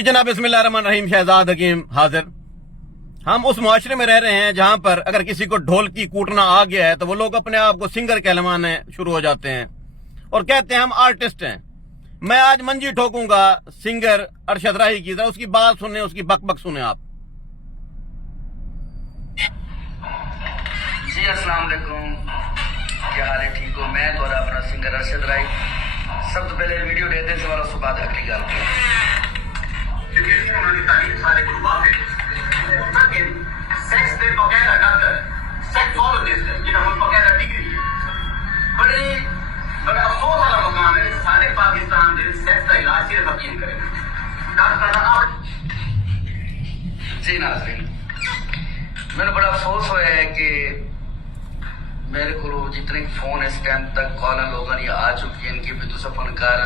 جناب बिस्मिल्लाहिर्रहमानिर्रहीम शहजाद हकीम हाजिर। हम उस मुआशरे में रह रहे हैं जहां पर अगर किसी को ढोलकी कूटना आ गया है तो वो लोग अपने आप को सिंगर कहलवाने शुरू हो जाते हैं और कहते हैं हम आर्टिस्ट हैं। मैं आज मंजी ठोकूंगा सिंगर अरशद राही की, उसकी बात सुने, उसकी बकबक सुने आप। जी अस्सलाम वालेकुम, क्या हाल है? ठीक हो? मैं तो अपना सिंगर अरशद राही। सब तो पहले वीडियो देते से वाला सुबह अगली गल ਸਾਰੇ ਗੁਰੂ ਬਾਬੇ ਲੇਕਿਨ ਸੈਕਸ ਦੇ ਬਗੈਰ ਡਾਕਟਰ ਸੈਕਸੋਲੋਜਿਸਟ ਜਿਹਨਾਂ ਨੂੰ ਬਗੈਰ ਡਿਗਰੀ ਬੜਾ ਅਫਸੋਸ ਵਾਲਾ ਮਕਾਮ ਹੈ ਸਾਰੇ ਪਾਕਿਸਤਾਨ ਦੇ ਸੈਕਸ ਦਾ ਇਲਾਜ ਸਿਰਫ ਯਕੀਨ ਕਰੇ ਡਾਕਟਰ ਦਾ जी नाज़रीन, मैंने बड़ा अफसोस होया है कि मेरे को जितने फोन इस टाइम तक कॉल लोगों ने आ चुकी हैं कि भी तुम फनकार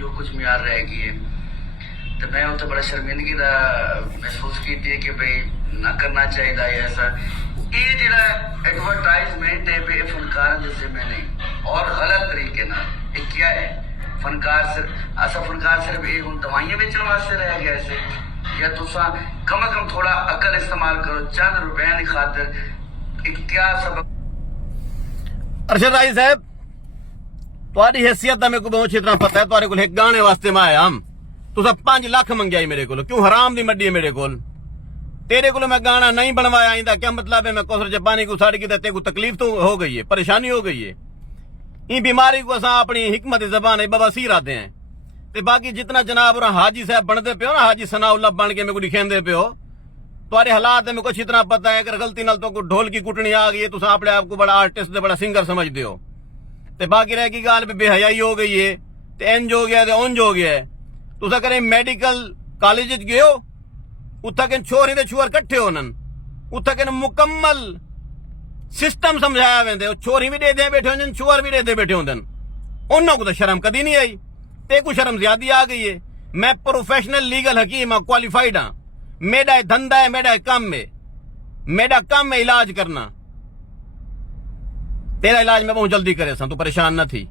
यो कुछ म्यार रह गई है, तो मैं उत्ते बड़ा शर्मिंदगी का महसूस की थी कि भाई ना करना चाहिए ऐसा। ये जो एडवरटाइजमेंट है पे फनकार जैसे मैं नहीं और गलत तरीके ना ये क्या है फनकार सिर्फ ऐसा फनकार सिर्फ ये हूँ दवाइयाँ बेचने वास्ते रह गया ऐसे, या तुसा कम से कम थोड़ा अकल इस्तेमाल करो चंद रुपए की खातिर क्या सबक। अरशद राही साहब, तुम्हारी हैसियत का मेरे को बहुत अच्छी तरह पता है। तुम्हारे को एक गाने वास्ते मैं आया हम, तुसा 5 लाख मंगाई मेरे को, क्यों हराम दी मड्डी है मेरे को। तेरे को मैं गाना नहीं बनवाया इंदा क्या मतलब है? मैं कौसर च पानी को साड़ी की तेरे को तकलीफ तो हो गई है, परेशानी हो गई है। इन बीमारी को असा अपनी हिकमत जबान है बवासीर आते हैं। ते बाकी जितना जनाब और हाजी साहब बनते पे हो ना, हाजी सनाउल्लाह बन के मेरे को दिखेंदे पे हो, तुम्हारे हालात है मेरे को अच्छी तरह पता है। अगर गलती नाल तो ढोल की कुटनी आ गई है, तुम अपने आप को बड़ा आर्टिस्ट बड़ा सिंगर समझते हो। ते बाकी रह की गाल पे बेहयाई हो गई है, ते इंज हो गया, ते उंज हो गया है। तुसा करें मेडिकल कॉलेज गए हो, उत्था के छोरी ते छुअर कट्ठे होनन, उत्था के मुकम्मल सिस्टम समझाया वेंदे। छोरी भी दे बैठे होंदन, छुअर भी दे बैठे होंदन। उन्होंने को तो शर्म कदी नहीं आई, ते को शर्म ज्यादा आ गई है। मैं प्रोफेशनल लीगल हकीम हाँ, क्वालिफाइड हाँ। मेरा धंधा है, मेरा काम है, मेरा काम है इलाज करना। तेरा इलाज मैं बहुत जल्दी करे सा, तू परेशान न थी।